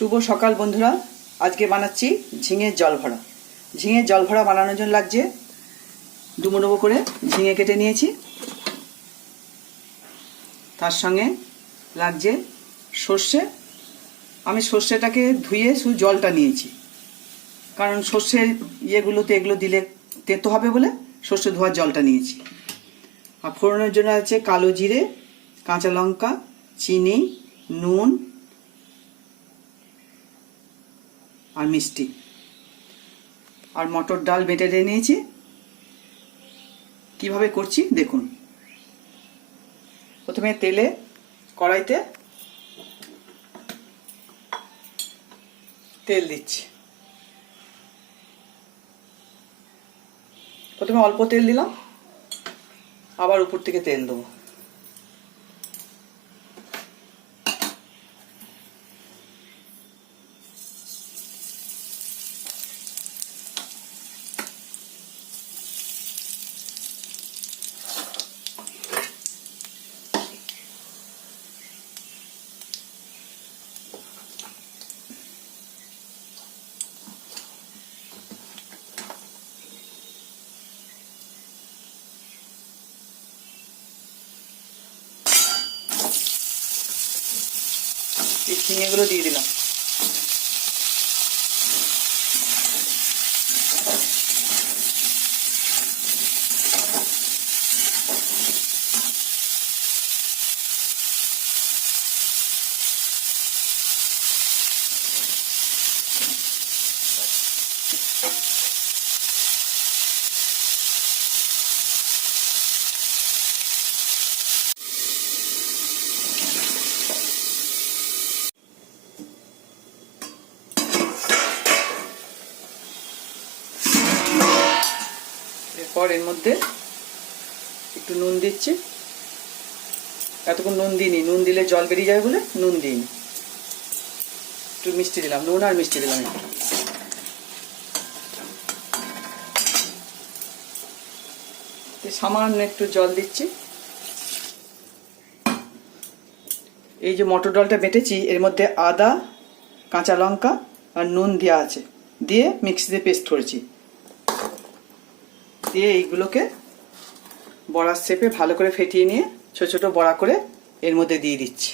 শুভ সকাল বন্ধুরা। আজকে বানাচ্ছি ঝিঙের জল ভরা। ঝিঙের জল ভরা বানানোর জন্য লাগছে ডুবো ডুবো করে ঝিঙে কেটে নিয়েছি, তার সঙ্গে লাগছে সর্ষে। আমি সর্ষেটাকে ধুয়ে শুধু জলটা নিয়েছি, কারণ সর্ষের ইয়েগুলোতে এগুলো দিলে তেতো হবে বলে সর্ষে ধোয়ার জলটা নিয়েছি। আর ফোড়নের জন্য আছে কালো জিরে, কাঁচা লঙ্কা, চিনি, নুন আর মিষ্টি। আর মটর ডাল বেটে নিয়েছি। কিভাবে করছি দেখুন। প্রথমে তেলে কড়াইতে তেল দিচ্ছি। প্রথমে অল্প তেল দিলাম, আবার উপর থেকে তেল দেবো। এই ঝিঙেগুলো দিয়ে দিলাম। এরপর এর মধ্যে একটু নুন দিচ্ছি। এতক্ষণ নুন দিইনি, নুন দিলে জল বেরিয়ে যাবে বলে নুন দিইনি। একটু মিষ্টি দিলাম, নুন আর মিষ্টি দিলাম একটু। সামান্য একটু জল দিচ্ছি। এই যে মটর ডালটা বেটেছি এর মধ্যে আদা, কাঁচা লঙ্কা আর নুন দেওয়া আছে, দিয়ে মিক্সিতে পেস্ট করেছি। দিয়ে এইগুলোকে বড়ার শেপে ভালো করে ফেটিয়ে নিয়ে ছোট ছোট বড়া করে এর মধ্যে দিয়ে দিচ্ছি।